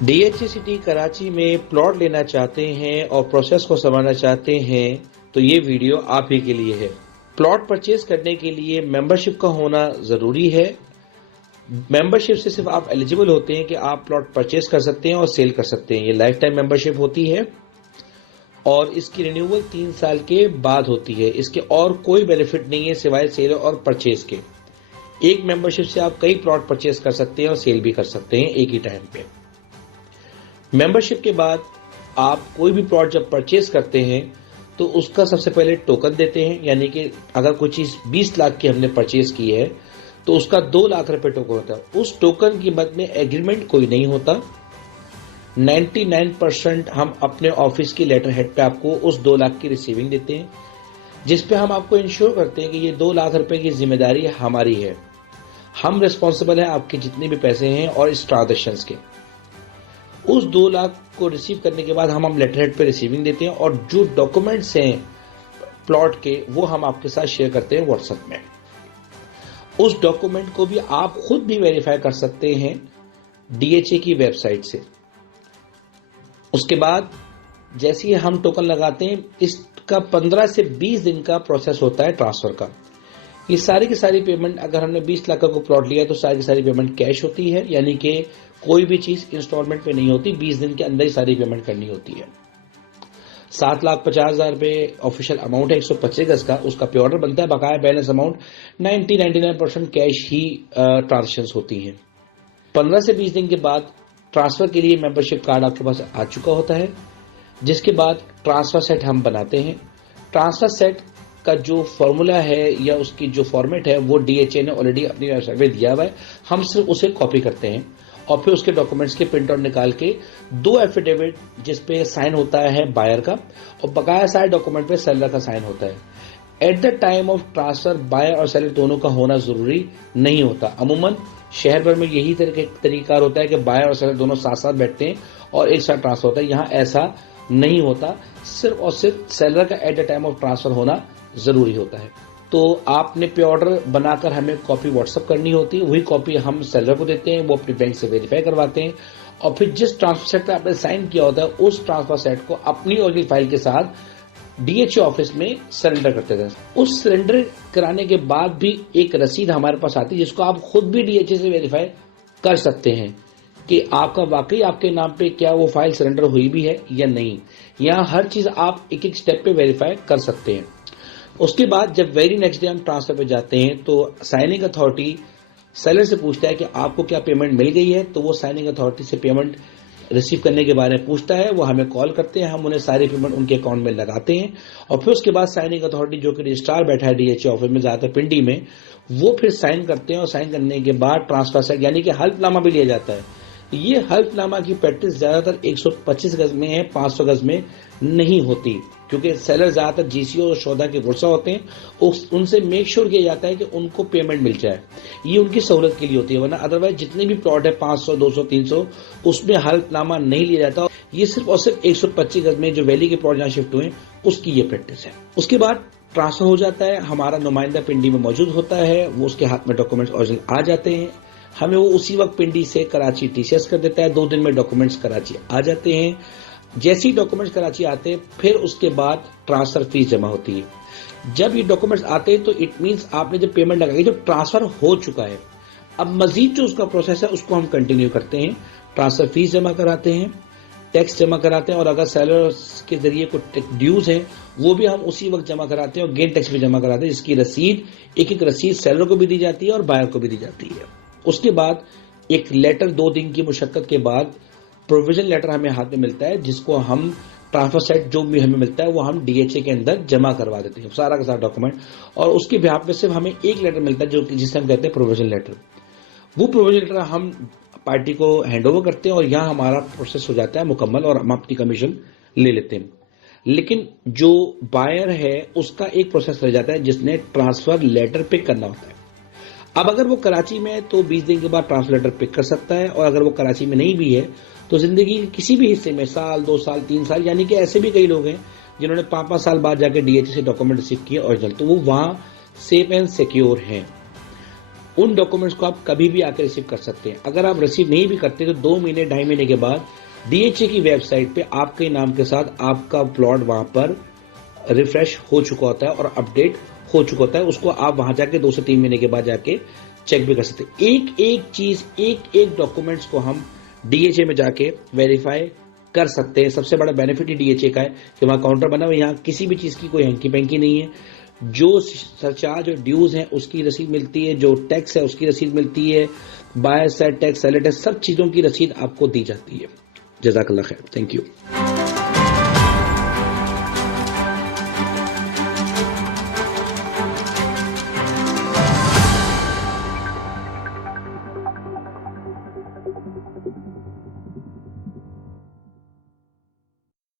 DHA city Karachi में plot लेना चाहते हैं और प्रोसेस को समझना चाहते हैं तो ये वीडियो आप ही के लिए है। प्लॉट परचेज करने के लिए मेंबरशिप का होना ज़रूरी है। मेंबरशिप से सिर्फ आप एलिजिबल होते हैं कि आप प्लॉट परचेज कर सकते हैं और सेल कर सकते हैं। ये लाइफ टाइम मेंबरशिप होती है और इसकी रिन्यूअल 3 साल के बाद होती है। इसके और कोई बेनिफिट नहीं है सिवाय सेल और परचेज के। एक मेंबरशिप से आप कई प्लॉट परचेज कर सकते हैं और सेल भी कर सकते हैं एक ही टाइम पे। मेंबरशिप के बाद आप कोई भी प्लॉट जब परचेज करते हैं तो उसका सबसे पहले टोकन देते हैं, यानी कि अगर कोई चीज 20 लाख की हमने परचेज की है तो उसका 2 लाख रुपए टोकन होता है। उस टोकन की मद में एग्रीमेंट कोई नहीं होता। 99% हम अपने ऑफिस की लेटर हेड पे आपको उस 2 लाख की रिसीविंग देते हैं, जिसपे हम आपको इंश्योर करते हैं कि ये 2 लाख रुपए की जिम्मेदारी हमारी है। हम रिस्पॉन्सिबल है आपके जितने भी पैसे हैं और इस ट्रांजेक्शन के। उस 2 लाख को रिसीव करने के बाद हम लेटर हेड पे रिसीविंग देते हैं और जो डॉक्यूमेंट्स हैं प्लॉट के वो हम आपके साथ शेयर करते हैं व्हाट्सएप में। उस डॉक्यूमेंट को भी आप खुद भी वेरीफाई कर सकते हैं डीएचए की वेबसाइट से। उसके बाद जैसे ही हम टोकन लगाते हैं, इसका 15 से 20 दिन का प्रोसेस होता है ट्रांसफर का। ये सारी की सारी पेमेंट, अगर हमने 20 लाख का प्लॉट लिया तो सारी की सारी पेमेंट कैश होती है, यानी कि कोई भी चीज इंस्टॉलमेंट पे नहीं होती। 20 दिन के अंदर ही सारी पेमेंट करनी होती है। 7,50,000 रुपए ऑफिशियल अमाउंट है 125 गज का, उसका पे ऑर्डर बनता है। बकाया बैलेंस अमाउंट 99% कैश ही ट्रांजेक्शन होती है। 15 से 20 दिन के बाद ट्रांसफर के लिए मेंबरशिप कार्ड आपके पास आ चुका होता है, जिसके बाद ट्रांसफर सेट हम बनाते हैं। ट्रांसफर सेट का जो फॉर्मूला है या उसकी जो फॉर्मेट है वो डीएचए ने ऑलरेडी अपनी वेबसाइट पे दिया हुआ है। हम सिर्फ उसे कॉपी करते हैं और फिर उसके डॉक्यूमेंट्स के प्रिंट आउट निकाल के 2 एफिडेविट जिसपे साइन होता है बायर का और बकाया सारे डॉक्यूमेंट पे सेलर का साइन होता है। At the time of transfer buyer और सेलर दोनों का होना जरूरी नहीं होता। अमूमन शहर भर में यही तरीका होता है कि बायर और सेलर दोनों साथ साथ बैठते हैं और एक साथ ट्रांसफर होता है। यहाँ ऐसा नहीं होता। सिर्फ और सिर्फ सेलर का eight the time of transfer होना जरूरी होता है। तो आपने पे ऑर्डर बनाकर हमें कॉपी व्हाट्सएप करनी होती है। वही कॉपी हम सेलर को देते हैं, वो अपने बैंक से वेरीफाई करवाते हैं और फिर जिस ट्रांसफर सेट पे आपने साइन किया होता है उस ट्रांसफर सेट को अपनी ओरिजिनल फाइल के साथ डीएचए ऑफिस में सरेंडर करते थे। उस सरेंडर कराने के बाद भी एक रसीद हमारे पास आती है जिसको आप खुद भी डीएचए से वेरीफाई कर सकते हैं कि आपका वाकई आपके नाम पे क्या वो फाइल सरेंडर हुई भी है या नहीं। यहाँ हर चीज आप एक एक स्टेप पे वेरीफाई कर सकते हैं। उसके बाद जब वेरी नेक्स्ट डे हम ट्रांसफर पे जाते हैं तो साइनिंग अथॉरिटी सेलर से पूछता है कि आपको क्या पेमेंट मिल गई है। तो वो साइनिंग अथॉरिटी से पेमेंट रिसीव करने के बारे में पूछता है। वो हमें कॉल करते हैं, हम उन्हें सारी पेमेंट उनके अकाउंट में लगाते हैं और फिर उसके बाद साइनिंग अथॉरिटी जो कि रजिस्ट्रार बैठा है डीएचए ऑफिस में ज्यादातर पिंडी में, वो फिर साइन करते हैं और साइन करने के बाद ट्रांसफर सेट यानी कि हल्फनामा भी लिया जाता है। ये हल्फनामा की प्रैक्टिस ज्यादातर 125 गज में है, 500 गज में नहीं होती, क्योंकि सेलर ज्यादातर जीसीओ और शोधा के गुस्सा होते हैं। उनसे मेक श्योर किया जाता है कि उनको पेमेंट मिल जाए। ये उनकी सहूलत के लिए होती है, वरना अदरवाइज जितने भी प्लॉट है 500, 200, 300 उसमें हल्फनामा नहीं लिया जाता। ये सिर्फ और सिर्फ 125 गज में जो वैली के प्लॉट जहां शिफ्ट हुए उसकी ये प्रैक्टिस है। उसके बाद ट्रांसफर हो जाता है, हमारा नुमाइंदा पिंडी में मौजूद होता है, वो उसके हाथ में डॉक्यूमेंट्स ओरिजिनल आ जाते हैं। हमें वो उसी वक्त पिंडी से कराची टीसीएस कर देता है। 2 दिन में डॉक्यूमेंट्स कराची आ जाते हैं। जैसे ही डॉक्यूमेंट्स कराची आते हैं फिर उसके बाद ट्रांसफर फीस जमा होती है। जब ये डॉक्यूमेंट्स आते हैं तो इट मींस आपने जब पेमेंट लगाई तो ट्रांसफर हो चुका है। अब मजीद जो उसका प्रोसेस है उसको हम कंटिन्यू करते हैं। ट्रांसफर फीस जमा कराते हैं, टैक्स जमा कराते हैं और अगर सेलर के जरिए कोई ड्यूज है वो भी हम उसी वक्त जमा कराते हैं और गेन टैक्स भी जमा कराते हैं, जिसकी रसीद एक एक रसीद सेलर को भी दी जाती है और बायर को भी दी जाती है। उसके बाद एक लेटर 2 दिन की मुशक्कत के बाद प्रोविजन लेटर हमें हाथ में मिलता है, जिसको हम ट्रांसफर सेट जो भी हमें मिलता है वो हम डीएचए के अंदर जमा करवा देते हैं, सारा का सारा डॉक्यूमेंट। और उसके बिहाफ पे सिर्फ हमें एक लेटर मिलता है जो जिसे हम कहते हैं प्रोविजन लेटर। वो प्रोविजन लेटर हम पार्टी को हैंड ओवर करते हैं और यहाँ हमारा प्रोसेस हो जाता है मुकम्मल और हम अपनी कमीशन ले लेते हैं। लेकिन जो बायर है उसका एक प्रोसेस रह जाता है जिसने ट्रांसफर लेटर पिक करना होता है। अब अगर वो कराची में है तो 20 दिन के बाद ट्रांसफर लेटर पिक कर सकता है, और अगर वो कराची में नहीं भी है तो जिंदगी के किसी भी हिस्से में साल, 2 साल, 3 साल, यानी कि ऐसे भी कई लोग हैं जिन्होंने 5-5 साल बाद जाके डीएचए से डॉक्यूमेंट रिसीव किए ओरिजिनल, तो वो वहां सेफ एंड सिक्योर हैं। उन डॉक्यूमेंट्स को आप कभी भी आकर रिसीव कर सकते हैं। अगर आप रिसीव नहीं भी करते तो 2 महीने 2.5 महीने के बाद DHA की वेबसाइट पे आपके नाम के साथ आपका प्लॉट वहां पर रिफ्रेश हो चुका होता है और अपडेट हो चुका होता है। उसको आप वहां जाके 2 से 3 महीने के बाद जाके चेक भी कर सकते हैं। एक एक चीज, एक एक डॉक्यूमेंट्स को हम DHA में जाके वेरीफाई कर सकते हैं। सबसे बड़ा बेनिफिट ही DHA का है कि वहां काउंटर बना हुआ, यहाँ किसी भी चीज की कोई हैंकी पैंकी नहीं है। जो सरचार्ज और ड्यूज हैं उसकी रसीद मिलती है, जो टैक्स है उसकी रसीद मिलती है, buyer side tax, seller tax, सब चीजों की रसीद आपको दी जाती है। जज़ाकल्लाह खैर, थैंक यू।